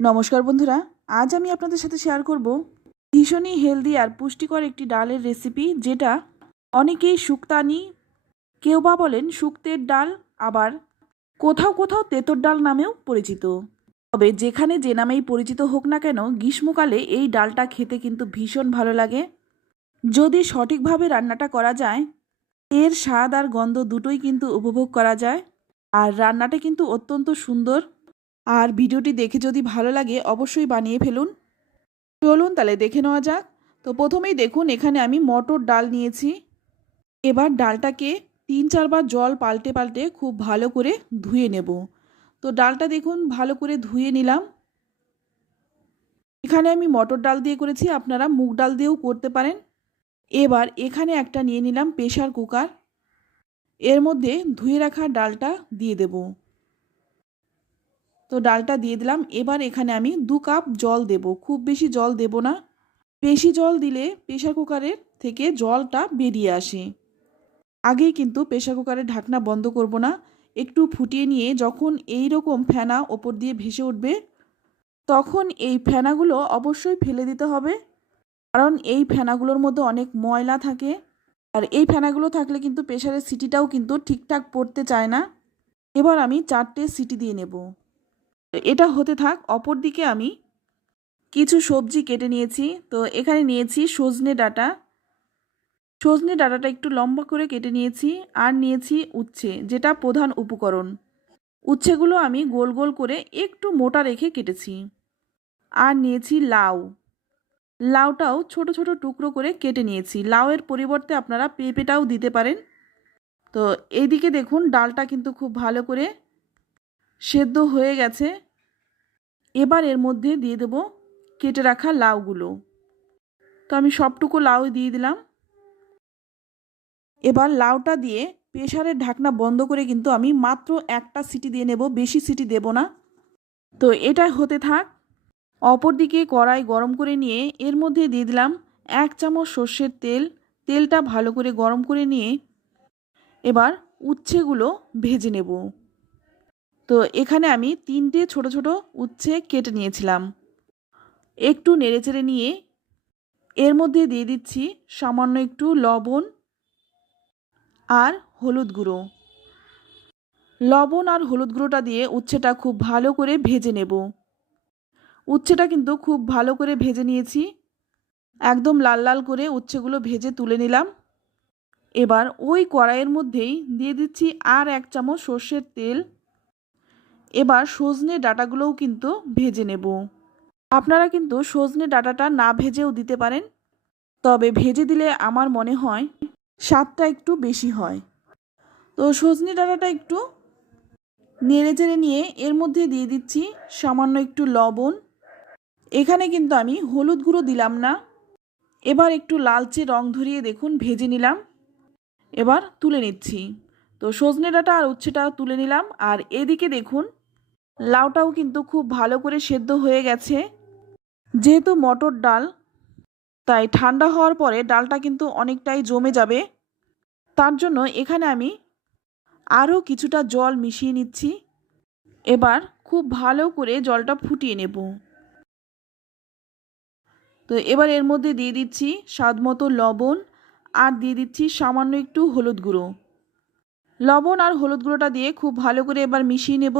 নমস্কার বন্ধুরা, আজ আমি আপনাদের সাথে শেয়ার করব ভীষণই হেলদি আর পুষ্টিকর একটি ডালের রেসিপি, যেটা অনেকেই শুক্তানি, কেউ বা বলেন শুক্তের ডাল, আবার কোথাও কোথাও তেঁতুর ডাল নামেও পরিচিত। তবে যেখানে যে নামেই পরিচিত হোক না কেন, গ্রীষ্মকালে এই ডালটা খেতে কিন্তু ভীষণ ভালো লাগে। যদি সঠিকভাবে রান্নাটা করা যায়, এর স্বাদ আর গন্ধ দুটোই কিন্তু উপভোগ করা যায়। আর রান্নাটা কিন্তু অত্যন্ত সুন্দর। আর ভিডিওটি দেখে যদি ভালো লাগে অবশ্যই বানিয়ে ফেলুন। চলুন তাহলে দেখে নেওয়া যাক। তো প্রথমেই দেখুন, এখানে আমি মটর ডাল নিয়েছি। এবার ডালটাকে 3-4 বার জল পাল্টে পাল্টে খুব ভালো করে ধুয়ে নেব। তো ডালটা দেখুন ভালো করে ধুয়ে নিলাম। এখানে আমি মটর ডাল দিয়ে করেছি, আপনারা মুগ ডাল দিয়েও করতে পারেন। এবার এখানে একটা নিয়ে নিলাম প্রেসার কুকার। এর মধ্যে ধুয়ে রাখা ডালটা দিয়ে দেব। তো ডালটা দিয়ে দিলাম। এবার এখানে আমি 2 কাপ জল দেব, খুব বেশি জল দেব না। বেশি জল দিলে প্রেসার কুকারের থেকে জলটা বেরিয়ে আসে। আগেই কিন্তু প্রেসার কুকারের ঢাকনা বন্ধ করব না। একটু ফুটিয়ে নিয়ে যখন এই রকম ফেনা ওপর দিয়ে ভেসে উঠবে, তখন এই ফেনাগুলো অবশ্যই ফেলে দিতে হবে, কারণ এই ফেনাগুলোর মধ্যে অনেক ময়লা থাকে। আর এই ফেনাগুলো থাকলে কিন্তু প্রেসারের সিটিটাও কিন্তু ঠিকঠাক পড়তে চায় না। এবার আমি 4টে সিটি দিয়ে নেব। এটা হতে থাক। অপর দিকে আমি কিছু সবজি কেটে নিয়েছি। তো এখানে নিয়েছি সজনে ডাঁটা। সজনে ডাঁটাটা একটু লম্বা করে কেটে নিয়েছি। আর নিয়েছি উচ্ছে, যেটা প্রধান উপকরণ। উচ্ছেগুলো আমি গোল গোল করে একটু মোটা রেখে কেটেছি। আর নিয়েছি লাউ। লাউটাও ছোট ছোট টুকরো করে কেটে নিয়েছি। লাউয়ের পরিবর্তে আপনারা পেঁপেটাও দিতে পারেন। তো এইদিকে দেখুন, ডালটা কিন্তু খুব ভালো করে সেদ্ধ হয়ে গেছে। এবার এর মধ্যে দিয়ে দেব কেটে রাখা লাউগুলো। তো আমি সবটুকু লাউ দিয়ে দিলাম। এবার লাউটা দিয়ে প্রেসারের ঢাকনা বন্ধ করে কিন্তু আমি মাত্র একটা সিটি দিয়ে নেব, বেশি সিটি দেব না। তো এটা হতে থাক। অপরদিকে কড়াই গরম করে নিয়ে এর মধ্যে দিয়ে দিলাম 1 চামচ সর্ষের তেল। তেলটা ভালো করে গরম করে নিয়ে এবার উচ্ছেগুলো ভেজে নেব। তো এখানে আমি 3টে ছোট ছোট উচ্ছে কেটে নিয়েছিলাম। একটু নেড়েচেড়ে নিয়ে এর মধ্যে দিয়ে দিচ্ছি সামান্য একটু লবণ আর হলুদ গুঁড়ো। লবণ আর হলুদ গুঁড়োটা দিয়ে উচ্ছেটা খুব ভালো করে ভেজে নেব। উচ্ছেটা কিন্তু খুব ভালো করে ভেজে নিয়েছি। একদম লাল লাল করে উচ্ছেগুলো ভেজে তুলে নিলাম। এবার ওই কড়াইয়ের মধ্যেই দিয়ে দিচ্ছি আর 1 চামচ সর্ষের তেল। এবার সজনে ডাঁটাগুলোও কিন্তু ভেজে নেব। আপনারা কিন্তু সজনে ডাঁটাটা না ভেজেও দিতে পারেন, তবে ভেজে দিলে আমার মনে হয় স্বাদটা একটু বেশি হয়। তো সজনে ডাঁটাটা একটু নেড়েচেড়ে নিয়ে এর মধ্যে দিয়ে দিচ্ছি সামান্য একটু লবণ। এখানে কিন্তু আমি হলুদ গুঁড়ো দিলাম না। এবার একটু লালচে রং ধরিয়ে দেখুন ভেজে নিলাম। এবার তুলে নিচ্ছি। তো সজনে ডাঁটা আর উচ্ছেটা তুলে নিলাম। আর এদিকে দেখুন, লাউটাও কিন্তু খুব ভালো করে সেদ্ধ হয়ে গেছে। যেহেতু মটর ডাল, তাই ঠান্ডা হওয়ার পরে ডালটা কিন্তু অনেকটাই জমে যাবে। তার জন্য এখানে আমি আরও কিছুটা জল মিশিয়ে নিচ্ছি। এবার খুব ভালো করে জলটা ফুটিয়ে নেব। তো এবার এর মধ্যে দিয়ে দিচ্ছি স্বাদমতো লবণ আর দিয়ে দিচ্ছি সামান্য একটু হলুদ গুঁড়ো। লবণ আর হলুদ গুঁড়োটা দিয়ে খুব ভালো করে এবার মিশিয়ে নেব।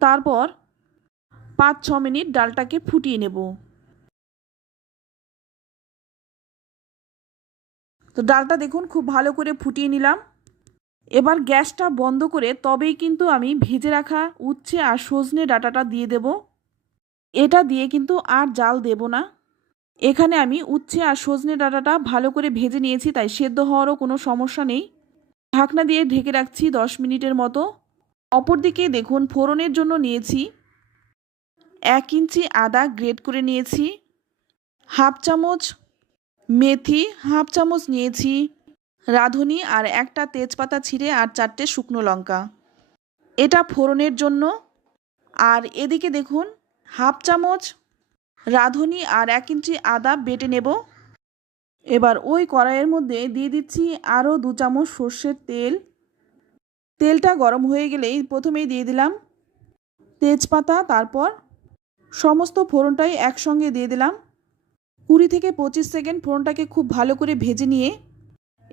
তারপর 5-6 মিনিট ডালটাকে ফুটিয়ে নেব। তো ডালটা দেখুন খুব ভালো করে ফুটিয়ে নিলাম। এবার গ্যাসটা বন্ধ করে তবেই কিন্তু আমি ভেজে রাখা উচ্ছে আর সজনে ডাঁটাটা দিয়ে দেব। এটা দিয়ে কিন্তু আর জাল দেব না। এখানে আমি উচ্ছে আর সজনে ডাঁটাটা ভালো করে ভেজে নিয়েছি, তাই সেদ্ধ হওয়ারও কোনো সমস্যা নেই। ঢাকনা দিয়ে ঢেকে রাখছি 10 মিনিটের মতো। অপরদিকে দেখুন, ফোড়নের জন্য নিয়েছি 1 ইঞ্চি আদা গ্রেট করে নিয়েছি, হাফ চামচ মেথি, হাফ চামচ নিয়েছি রাঁধুনি, আর একটা তেজপাতা ছিঁড়ে, আর 4টে শুকনো লঙ্কা। এটা ফোড়নের জন্য। আর এদিকে দেখুন, হাফ চামচ রাঁধুনি আর 1 ইঞ্চি আদা বেটে নেব। এবার ওই কড়াইয়ের মধ্যে দিয়ে দিচ্ছি আরও 2 চামচ সর্ষের তেল। তেলটা গরম হয়ে গেলেই প্রথমেই দিয়ে দিলাম তেজপাতা, তারপর সমস্ত ফোড়নটাই একসঙ্গে দিয়ে দিলাম। 20 থেকে 25 সেকেন্ড ফোড়নটাকে খুব ভালো করে ভেজে নিয়ে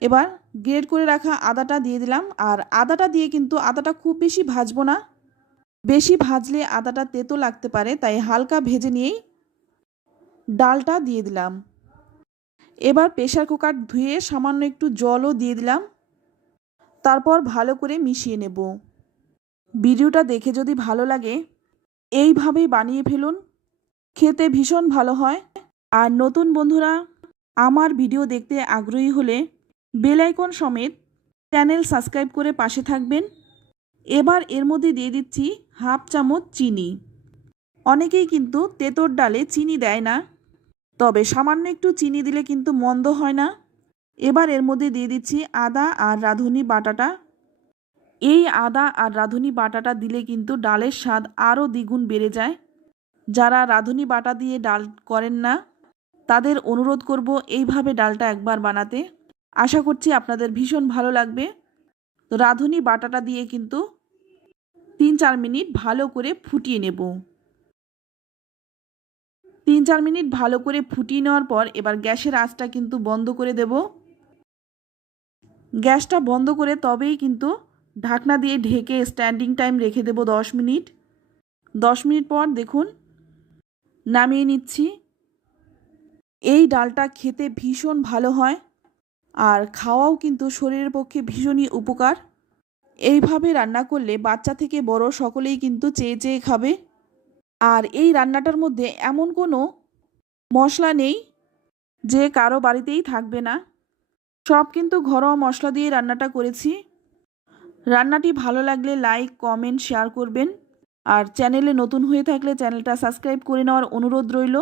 এবার গ্রেট করে রাখা আদাটা দিয়ে দিলাম। আর আদাটা দিয়ে কিন্তু আদাটা খুব বেশি ভাজবো না, বেশি ভাজলে আদাটা তেতো লাগতে পারে, তাই হালকা ভেজে নিয়েই ডালটা দিয়ে দিলাম। এবার প্রেসার কুকার ধুয়ে সামান্য একটু জলও দিয়ে দিলাম, তারপর ভালো করে মিশিয়ে নেব। ভিডিওটা দেখে যদি ভালো লাগে এইভাবেই বানিয়ে ফেলুন, খেতে ভীষণ ভালো হয়। আর নতুন বন্ধুরা আমার ভিডিও দেখতে আগ্রহী হলে বেল আইকন সমেত চ্যানেল সাবস্ক্রাইব করে পাশে থাকবেন। এবার এর মধ্যে দিয়ে দিচ্ছি হাফ চামচ চিনি। অনেকেই কিন্তু তেঁতুর ডালে চিনি দেয় না, তবে সামান্য একটু চিনি দিলে কিন্তু মন্দ হয় না। এবার এর মধ্যে দিয়ে দিচ্ছি আদা আর রাঁধুনি বাটাটা। এই আদা আর রাঁধুনি বাটাটা দিলে কিন্তু ডালের স্বাদ আরও দ্বিগুণ বেড়ে যায়। যারা রাঁধুনি বাটা দিয়ে ডাল করেন না তাদের অনুরোধ করব এইভাবে ডালটা একবার বানাতে। আশা করছি আপনাদের ভীষণ ভালো লাগবে। তো রাঁধুনি বাটাটা দিয়ে কিন্তু 3-4 মিনিট ভালো করে ফুটিয়ে নেব। 3-4 মিনিট ভালো করে ফুটিয়ে নেওয়ার পর এবার গ্যাসের আঁচটা কিন্তু বন্ধ করে দেব। গ্যাসটা বন্ধ করে তবেই কিন্তু ঢাকনা দিয়ে ঢেকে স্ট্যান্ডিং টাইম রেখে দেব 10 মিনিট। 10 মিনিট পর দেখুন নামিয়ে নিচ্ছি। এই ডালটা খেতে ভীষণ ভালো হয় আর খাওয়াও কিন্তু শরীরের পক্ষে ভীষণই উপকার। এইভাবে রান্না করলে বাচ্চা থেকে বড় সকলেই কিন্তু চেয়ে চেয়ে খাবে। আর এই রান্নাটার মধ্যে এমন কোনো মশলা নেই যে কারো বাড়িতেই থাকবে না, সব কিন্তু ঘরোয়া মশলা দিয়ে রান্নাটা করেছি। রান্নাটি ভালো লাগলে লাইক, কমেন্ট, শেয়ার করবেন। আর চ্যানেলে নতুন হয়ে থাকলে চ্যানেলটা সাবস্ক্রাইব করে নেওয়ার অনুরোধ রইল।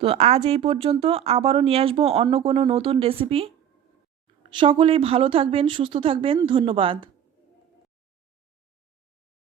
তো আজ এই পর্যন্ত, আবারও নিয়ে আসবো অন্য কোনো নতুন রেসিপি। সকলেই ভালো থাকবেন, সুস্থ থাকবেন। ধন্যবাদ।